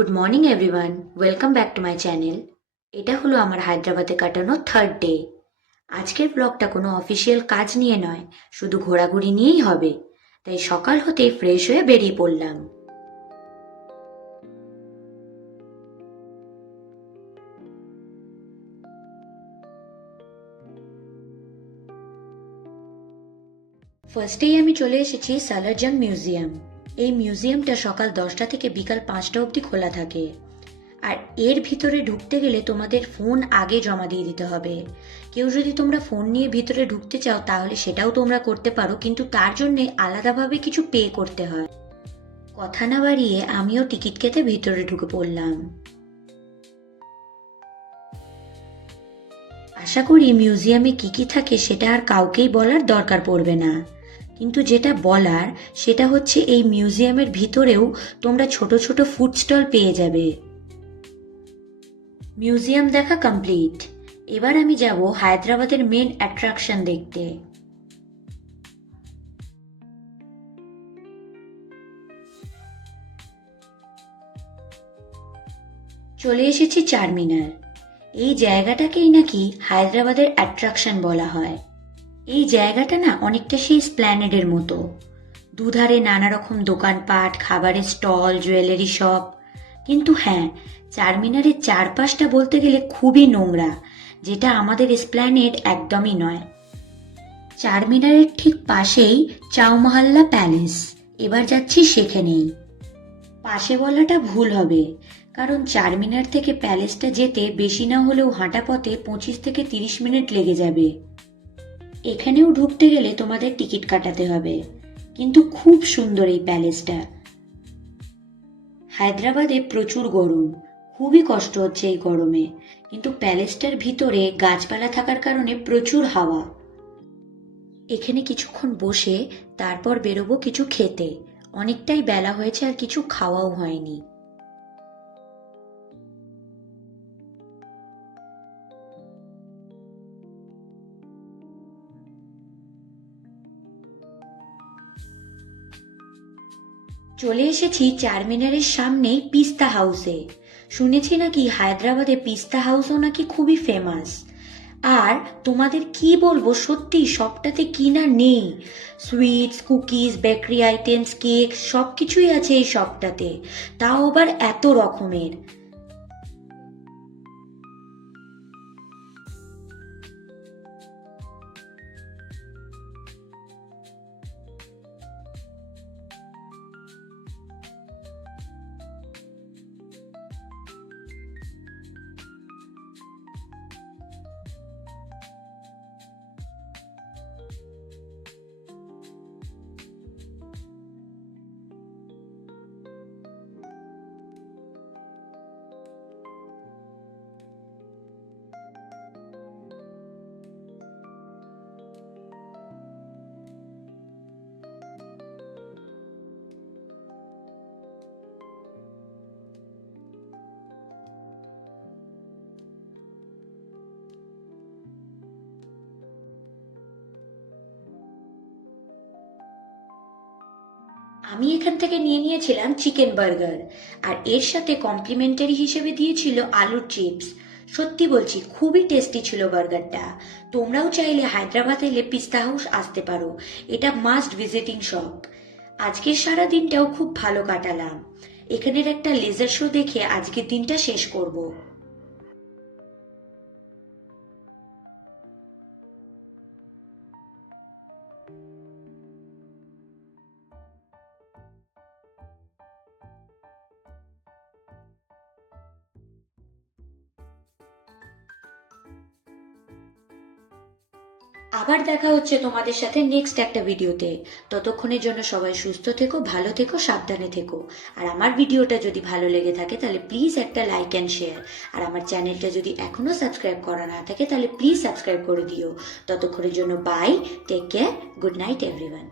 Good morning everyone, welcome back to my channel. এটা হলো আমার হায়দ্রাবাদে কাটানো থার্ড ডে। আজকের ব্লগটা কোনো অফিসিয়াল কাজ নিয়ে নয়, শুধু ঘোরাঘুরি নিয়েই হবে। তাই সকাল হতেই ফ্রেশ হয়ে বেরিয়ে পড়লাম। ফার্স্টেই আমি চলে এসেছি সালারজাং মিউজিয়াম। এই মিউজিয়ামটা সকাল 10টা থেকে বিকাল 5টা অবধি খোলা থাকে। আর এর ভিতরে ঢুকতে গেলে তোমাদের ফোন আগে জমা দিয়ে দিতে হবে। কেউ যদি তোমরা ফোন নিয়ে ভিতরে ঢুকতে চাও তাহলে সেটাও তোমরা করতে পারো, কিন্তু তার জন্য আলাদাভাবে কিছু পে করতে হয়। কথা না বাড়িয়ে আমিও টিকিট কেটে ভিতরে ঢুকে পড়লাম। আশা করি মিউজিয়ামে কি কি থাকে সেটা আর কাউকেই বলার দরকার পড়বে না, কিন্তু যেটা বলার সেটা হচ্ছে এই মিউজিয়ামের ভিতরেও তোমরা ছোট ছোট ফুড স্টল পেয়ে যাবে। মিউজিয়াম দেখা কমপ্লিট। এবার আমি যাব হায়দ্রাবাদের মেন অ্যাট্রাকশন দেখতে। চলে এসেছি চারমিনার। এই জায়গাটাকেই নাকি হায়দ্রাবাদের অ্যাট্রাকশন বলা হয়। এই জায়গাটা না অনেকটা সেই স্প্ল্যানেডের মতো। দুধারে নানা রকম দোকানপাট, খাবারের স্টল, জুয়েলারি শপ। কিন্তু হ্যাঁ, চারমিনারের চারপাশটা বলতে গেলে খুবই নোংরা, যেটা আমাদের এসপ্ল্যানেড একদমই নয়। চারমিনারের ঠিক পাশেই চাউমহল্লা প্যালেস। এবার যাচ্ছি সেখানেই। পাশে বলাটা ভুল হবে, কারণ চারমিনার থেকে প্যালেসটা যেতে বেশি না হলেও হাঁটা পথে 25 থেকে 30 মিনিট লেগে যাবে। এখানেও ঢুকতে গেলে তোমাদের টিকিট কাটাতে হবে, কিন্তু খুব সুন্দর এই প্যালেসটা। হায়দ্রাবাদে প্রচুর গরম, খুবই কষ্ট হচ্ছে এই গরমে, কিন্তু প্যালেসটার ভিতরে গাছপালা থাকার কারণে প্রচুর হাওয়া। এখানে কিছুক্ষণ বসে তারপর বেরোবো কিছু খেতে। অনেকটাই বেলা হয়েছে আর কিছু খাওয়াও হয়নি। চলে এসেছি চারমিনারের সামনেই পিস্তা হাউসে। শুনেছি নাকি হায়দ্রাবাদে পিস্তা হাউসও নাকি খুবই ফেমাস। আর তোমাদের কি বলবো, সত্যি সবটাতে কি না নেই। Sweets, cookies, bakery items, cake সব কিছুই আছে এই শপটাতে, তাও আবার এত রকমের। আমি এখান থেকে নিয়েছিলাম চিকেন বার্গার, আর এর সাথে কমপ্লিমেন্টারি হিসেবে দিয়েছিল আলুর চিপস। সত্যি বলছি, খুবই টেস্টি ছিল বার্গারটা। তোমরাও চাইলে হায়দ্রাবাদ এলে পিস্তা হাউস আসতে পারো, এটা মাস্ট ভিজিটিং শপ। আজকের সারা দিনটাও খুব ভালো কাটালাম। এখানের একটা লেজার শো দেখে আজকের দিনটা শেষ করব। আবার দেখা হচ্ছে তোমাদের সাথে নেক্সট একটা ভিডিওতে। ততক্ষণের জন্য সবাই সুস্থ থেকো, ভালো থেকো, সাবধানে থেকো। আর আমার ভিডিওটা যদি ভালো লেগে থাকে তাহলে প্লিজ একটা লাইক অ্যান্ড শেয়ার। আর আমার চ্যানেলটা যদি এখনো সাবস্ক্রাইব করা না থাকে তাহলে প্লিজ সাবস্ক্রাইব করে দিও। ততক্ষণের জন্য bye, take care, good night everyone.